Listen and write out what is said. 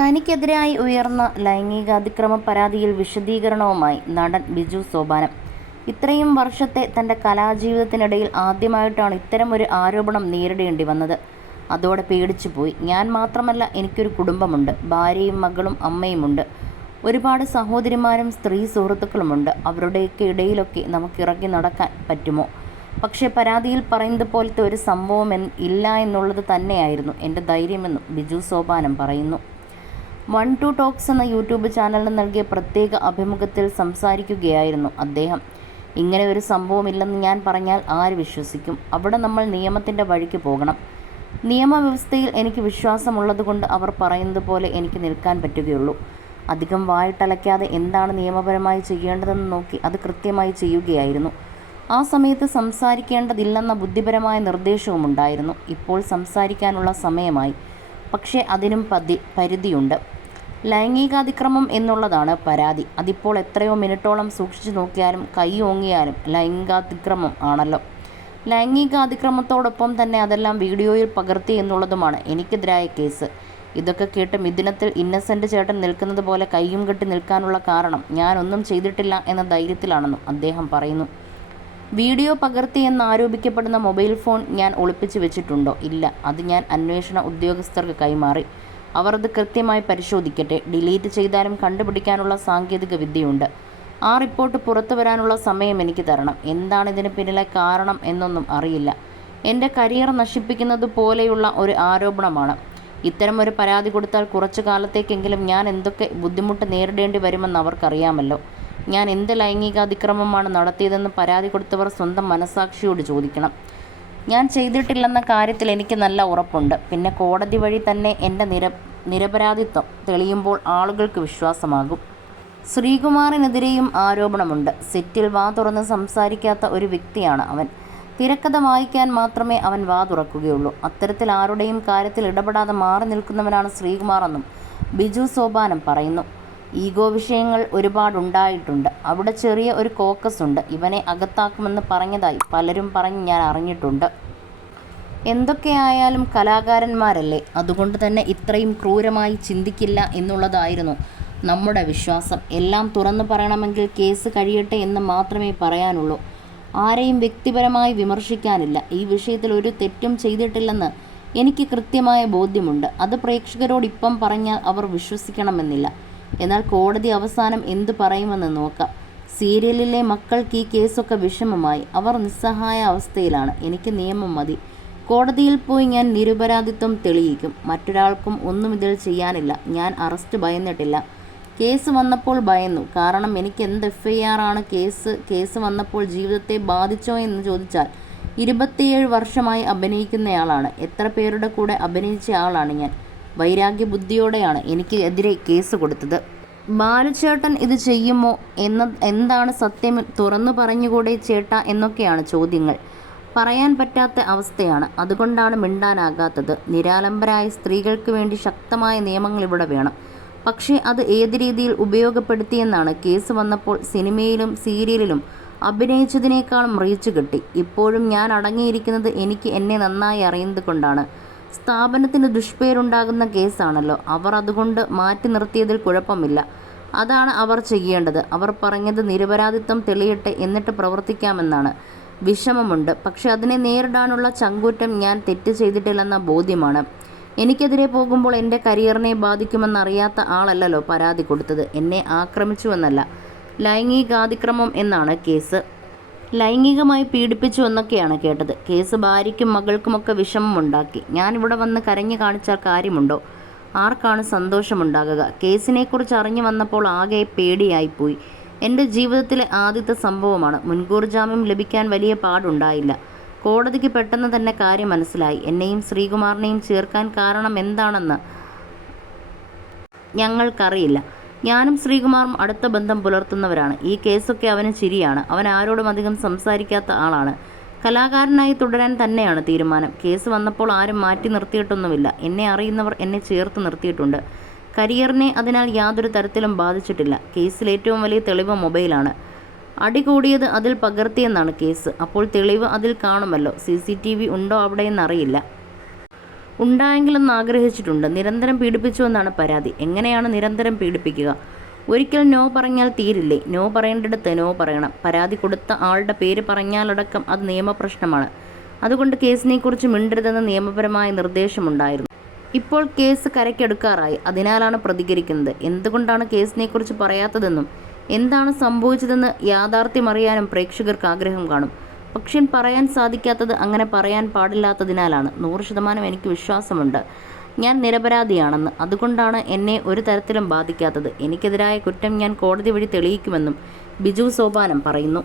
തനിക്കെതിരായി ഉയർന്ന ലൈംഗികാതിക്രമ പരാതിയിൽ വിശദീകരണവുമായി നടൻ ബിജു സോപാനം. ഇത്രയും വർഷത്തെ തന്റെ കലാജീവിതത്തിനിടയിൽ ആദ്യമായിട്ടാണ് ഇത്തരമൊരു ആരോപണം നേരിടേണ്ടി വന്നത്. അതോടെ പേടിച്ചു പോയി. ഞാൻ മാത്രമല്ല എനിക്കൊരു കുടുംബമുണ്ട്. ഭാര്യയും മകളും അമ്മയുമുണ്ട്. ഒരുപാട് സഹോദരിമാരും സ്ത്രീ സുഹൃത്തുക്കളുമുണ്ട്. അവരുടെയൊക്കെ ഇടയിലൊക്കെ നമുക്ക് ഇറങ്ങി നടക്കാൻ പറ്റുമോ? പക്ഷേ പരാതിയിൽ പറയുന്നത് പോലത്തെ ഒരു സംഭവം ഇല്ല എന്നുള്ളത് തന്നെയായിരുന്നു എന്റെ ധൈര്യമെന്നും ബിജു സോപാനം പറയുന്നു. വൺ ടു ടോക്സ് എന്ന യൂട്യൂബ് ചാനലിന് നൽകിയ പ്രത്യേക അഭിമുഖത്തിൽ സംസാരിക്കുകയായിരുന്നു അദ്ദേഹം. ഇങ്ങനെ ഒരു സംഭവമില്ലെന്ന് ഞാൻ പറഞ്ഞാൽ ആര് വിശ്വസിക്കും? അവിടെ നമ്മൾ നിയമത്തിന്റെ വഴിക്ക് പോകണം. നിയമവ്യവസ്ഥയിൽ എനിക്ക് വിശ്വാസമുള്ളതുകൊണ്ട് അവർ പറയുന്നത് പോലെ എനിക്ക് നിൽക്കാൻ പറ്റുകയുള്ളൂ. അധികം വായിട്ടലയ്ക്കാതെ എന്താണ് നിയമപരമായി ചെയ്യേണ്ടതെന്ന് നോക്കി അത് കൃത്യമായി ചെയ്യുകയായിരുന്നു. ആ സമയത്ത് സംസാരിക്കേണ്ടതില്ലെന്ന ബുദ്ധിപരമായ നിർദ്ദേശവും ഉണ്ടായിരുന്നു ഇപ്പോൾ സംസാരിക്കാനുള്ള സമയമായി. പക്ഷേ അതിനും പതി പരിധിയുണ്ട്. ലൈംഗികാതിക്രമം എന്നുള്ളതാണ് പരാതി. അതിപ്പോൾ എത്രയോ മിനിറ്റോളം സൂക്ഷിച്ചു നോക്കിയാലും കൈ ഓങ്ങിയാലും ലൈംഗികാതിക്രമം ആണല്ലോ. ലൈംഗികാതിക്രമത്തോടൊപ്പം തന്നെ അതെല്ലാം വീഡിയോയിൽ പകർത്തി എന്നുള്ളതുമാണ് എനിക്കെതിരായ കേസ്. ഇതൊക്കെ കേട്ട് മിഥുനത്തിൽ ഇന്നസെന്റ് ചേട്ടൻ നിൽക്കുന്നത് പോലെ കൈയും കെട്ടി നിൽക്കാനുള്ള കാരണം ഞാനൊന്നും ചെയ്തിട്ടില്ല എന്ന ധൈര്യത്തിലാണെന്നും അദ്ദേഹം പറയുന്നു. വീഡിയോ പകർത്തി എന്ന് ആരോപിക്കപ്പെടുന്ന മൊബൈൽ ഫോൺ ഞാൻ ഒളിപ്പിച്ചു വെച്ചിട്ടുണ്ടോ? ഇല്ല. അത് ഞാൻ അന്വേഷണ ഉദ്യോഗസ്ഥർക്ക് കൈമാറി. അവർ അത് കൃത്യമായി പരിശോധിക്കട്ടെ. ഡിലീറ്റ് ചെയ്താലും കണ്ടുപിടിക്കാനുള്ള സാങ്കേതിക വിദ്യയുണ്ട്. ആ റിപ്പോർട്ട് പുറത്തു വരാനുള്ള സമയം എനിക്ക് തരണം. എന്താണ് ഇതിന് പിന്നിലെ കാരണം എന്നൊന്നും അറിയില്ല. എന്റെ കരിയർ നശിപ്പിക്കുന്നത് പോലെയുള്ള ഒരു ആരോപണമാണ്. ഇത്തരം ഒരു പരാതി കൊടുത്താൽ കുറച്ചു കാലത്തേക്കെങ്കിലും ഞാൻ എന്തൊക്കെ ബുദ്ധിമുട്ട് നേരിടേണ്ടി വരുമെന്ന് അവർക്കറിയാമല്ലോ. ഞാൻ എന്ത് ലൈംഗിക അതിക്രമമാണ് നടത്തിയതെന്ന് പരാതി കൊടുത്തവർ സ്വന്തം മനസാക്ഷിയോട് ചോദിക്കണം. ഞാൻ ചെയ്തിട്ടില്ലെന്ന കാര്യത്തിൽ എനിക്ക് നല്ല ഉറപ്പുണ്ട്. പിന്നെ കോടതി വഴി തന്നെ എന്റെ നിര നിരപരാധിത്വം തെളിയുമ്പോൾ ആളുകൾക്ക് വിശ്വാസമാകും. ശ്രീകുമാറിനെതിരെയും ആരോപണമുണ്ട്. സെറ്റിൽ വാ തുറന്ന് സംസാരിക്കാത്ത ഒരു വ്യക്തിയാണ് അവൻ. തിരക്കഥ വായിക്കാൻ മാത്രമേ അവൻ വാ തുറക്കുകയുള്ളൂ. അത്തരത്തിൽ ആരുടെയും കാര്യത്തിൽ ഇടപെടാതെ മാറി നിൽക്കുന്നവനാണ് ശ്രീകുമാറെന്നും ബിജു സോപാനം പറയുന്നു. ഈഗോ വിഷയങ്ങൾ ഒരുപാടുണ്ടായിട്ടുണ്ട്. അവിടെ ചെറിയ ഒരു കോക്കസ് ഉണ്ട്. ഇവനെ അകത്താക്കുമെന്ന് പറഞ്ഞതായി പലരും പറഞ്ഞ് ഞാൻ അറിഞ്ഞിട്ടുണ്ട്. എന്തൊക്കെയായാലും കലാകാരന്മാരല്ലേ? അതുകൊണ്ട് തന്നെ ഇത്രയും ക്രൂരമായി ചിന്തിക്കില്ല എന്നുള്ളതായിരുന്നു നമ്മുടെ വിശ്വാസം. എല്ലാം തുറന്നു പറയണമെങ്കിൽ കേസ് കഴിയട്ടെ എന്ന് മാത്രമേ പറയാനുള്ളൂ. ആരെയും വ്യക്തിപരമായി വിമർശിക്കാനില്ല. ഈ വിഷയത്തിൽ ഒരു തെറ്റും ചെയ്തിട്ടില്ലെന്ന് എനിക്ക് കൃത്യമായ ബോധ്യമുണ്ട്. അത് പ്രേക്ഷകരോട് ഇപ്പം പറഞ്ഞാൽ അവർ വിശ്വസിക്കണമെന്നില്ല. എന്നാൽ കോടതി അവസാനം എന്തു പറയുമെന്ന് നോക്കാം. സീരിയലിലെ മക്കൾക്ക് ഈ കേസൊക്കെ വിഷമമായി. അവർ നിസ്സഹായ അവസ്ഥയിലാണ്. എനിക്ക് നിയമം മതി. കോടതിയിൽ പോയി ഞാൻ നിരപരാധിത്വം തെളിയിക്കും. മറ്റൊരാൾക്കും ഒന്നും ഇതിൽ ചെയ്യാനില്ല. ഞാൻ അറസ്റ്റ് ഭയന്നിട്ടില്ല. കേസ് വന്നപ്പോൾ ഭയന്നു. കാരണം എനിക്ക് എന്ത് എഫ് ഐ ആർ ആണ് കേസ്? കേസ് വന്നപ്പോൾ ജീവിതത്തെ ബാധിച്ചോ എന്ന് ചോദിച്ചാൽ ഇരുപത്തിയേഴ് വർഷമായി അഭിനയിക്കുന്നയാളാണ്. എത്ര പേരുടെ കൂടെ അഭിനയിച്ച ആളാണ് ഞാൻ? വൈരാഗ്യ ബുദ്ധിയോടെയാണ് എനിക്ക് എതിരെ കേസ് കൊടുത്തത്. ബാലുചേട്ടൻ ഇത് ചെയ്യുമോ എന്ന എന്താണ് സത്യം തുറന്നു പറഞ്ഞുകൂടെ ചേട്ട എന്നൊക്കെയാണ് ചോദ്യങ്ങൾ. പറയാൻ പറ്റാത്ത അവസ്ഥയാണ്. അതുകൊണ്ടാണ് മിണ്ടാനാകാത്തത്. നിരാലംബരായ സ്ത്രീകൾക്ക് വേണ്ടി ശക്തമായ നിയമങ്ങൾ ഇവിടെ വേണം. പക്ഷേ അത് ഏത് രീതിയിൽ ഉപയോഗപ്പെടുത്തിയെന്നാണ് കേസ് വന്നപ്പോൾ സിനിമയിലും സീരിയലിലും അഭിനയിച്ചതിനേക്കാളും റീച്ച് കിട്ടി. ഇപ്പോഴും ഞാൻ അടങ്ങിയിരിക്കുന്നത് എനിക്ക് എന്നെ നന്നായി അറിയുന്നത് കൊണ്ടാണ്. സ്ഥാപനത്തിന് ദുഷ്പേരുണ്ടാകുന്ന കേസാണല്ലോ. അവർ അതുകൊണ്ട് മാറ്റി നിർത്തിയതിൽ കുഴപ്പമില്ല. അതാണ് അവർ ചെയ്യേണ്ടത്. അവർ പറഞ്ഞത് നിരപരാധിത്വം തെളിയട്ടെ എന്നിട്ട് പ്രവർത്തിക്കാമെന്നാണ്. വിഷമമുണ്ട്. പക്ഷെ അതിനെ നേരിടാനുള്ള ചങ്കൂറ്റം ഞാൻ തെറ്റ് ചെയ്തിട്ടില്ലെന്ന ബോധ്യമാണ്. എനിക്കെതിരെ പോകുമ്പോൾ എന്റെ കരിയറിനെ ബാധിക്കുമെന്നറിയാത്ത ആളല്ലല്ലോ പരാതി കൊടുത്തത്. എന്നെ ആക്രമിച്ചുവെന്നല്ല ലൈംഗികാതിക്രമം എന്നാണ് കേസ്. ലൈംഗികമായി പീഡിപ്പിച്ചു എന്നൊക്കെയാണ് കേട്ടത്. കേസ് ഭാര്യയ്ക്കും മകൾക്കുമൊക്കെ വിഷമമുണ്ടാക്കി. ഞാനിവിടെ വന്ന് കരഞ്ഞു കാണിച്ചാൽ കാര്യമുണ്ടോ? ആർക്കാണ് സന്തോഷമുണ്ടാകുക? കേസിനെക്കുറിച്ച് അറിഞ്ഞു വന്നപ്പോൾ ആകെ പേടിയായിപ്പോയി. എന്റെ ജീവിതത്തിലെ ആദ്യത്തെ സംഭവമാണ്. മുൻകൂർ ജാമ്യം ലഭിക്കാൻ വലിയ പാടുണ്ടായില്ല. കോടതിക്ക് പെട്ടെന്ന് തന്നെ കാര്യം മനസ്സിലായി. എന്നെയും ശ്രീകുമാറിനെയും ചേർക്കാൻ കാരണം എന്താണെന്ന് ഞങ്ങൾക്കറിയില്ല. ഞാനും ശ്രീകുമാറും അടുത്ത ബന്ധം പുലർത്തുന്നവരാണ്. ഈ കേസൊക്കെ അവന് ശരിയാണ് അവൻ ആരോടും അധികം സംസാരിക്കാത്ത ആളാണ്. കലാകാരനായി തുടരാൻ തന്നെയാണ് തീരുമാനം. കേസ് വന്നപ്പോൾ ആരും മാറ്റി നിർത്തിയിട്ടൊന്നുമില്ല. എന്നെ അറിയുന്നവർ എന്നെ ചേർത്ത് നിർത്തിയിട്ടുണ്ട്. കരിയറിനെ അതിനാൽ യാതൊരു തരത്തിലും ബാധിച്ചിട്ടില്ല. കേസിൽ ഏറ്റവും വലിയ തെളിവ് മൊബൈലാണ്. അടി കൂടിയത് അതിൽ പകർത്തിയെന്നാണ് കേസ്. അപ്പോൾ തെളിവ് അതിൽ കാണുമല്ലോ. സി സി ടി വി ഉണ്ടോ അവിടെ എന്നറിയില്ല ഉണ്ടായെങ്കിലെന്ന് ആഗ്രഹിച്ചിട്ടുണ്ട്. നിരന്തരം പീഡിപ്പിച്ചുവെന്നാണ് പരാതി. എങ്ങനെയാണ് നിരന്തരം പീഡിപ്പിക്കുക? ഒരിക്കൽ നോ പറഞ്ഞാൽ തീരില്ലേ? നോ പറയേണ്ടിടത്ത് നോ പറയണം. പരാതി കൊടുത്ത ആളുടെ പേര് പറഞ്ഞാലടക്കം അത് നിയമപ്രശ്നമാണ്. അതുകൊണ്ട് കേസിനെക്കുറിച്ച് മിണ്ടരുതെന്ന് നിയമപരമായ നിർദ്ദേശമുണ്ടായിരുന്നു. ഇപ്പോൾ കേസ് കരയ്ക്കെടുക്കാറായി. അതിനാലാണ് പ്രതികരിക്കുന്നത്. എന്തുകൊണ്ടാണ് കേസിനെക്കുറിച്ച് പറയാത്തതെന്നും എന്താണ് സംഭവിച്ചതെന്ന് യാഥാർത്ഥ്യമറിയാനും പ്രേക്ഷകർക്ക് ആഗ്രഹം കാണും. പക്ഷേ പറയാൻ സാധിക്കാത്തത് അങ്ങനെ പറയാൻ പാടില്ലാത്തതിനാലാണ്. നൂറ് ശതമാനം എനിക്ക് വിശ്വാസമുണ്ട്. ഞാൻ നിരപരാധിയാണെന്ന്. അതുകൊണ്ടാണ് എന്നെ ഒരു തരത്തിലും ബാധിക്കാത്തത്. എനിക്കെതിരായ കുറ്റം ഞാൻ കോടതി വഴി തെളിയിക്കുമെന്നും ബിജു സോപാനം പറയുന്നു.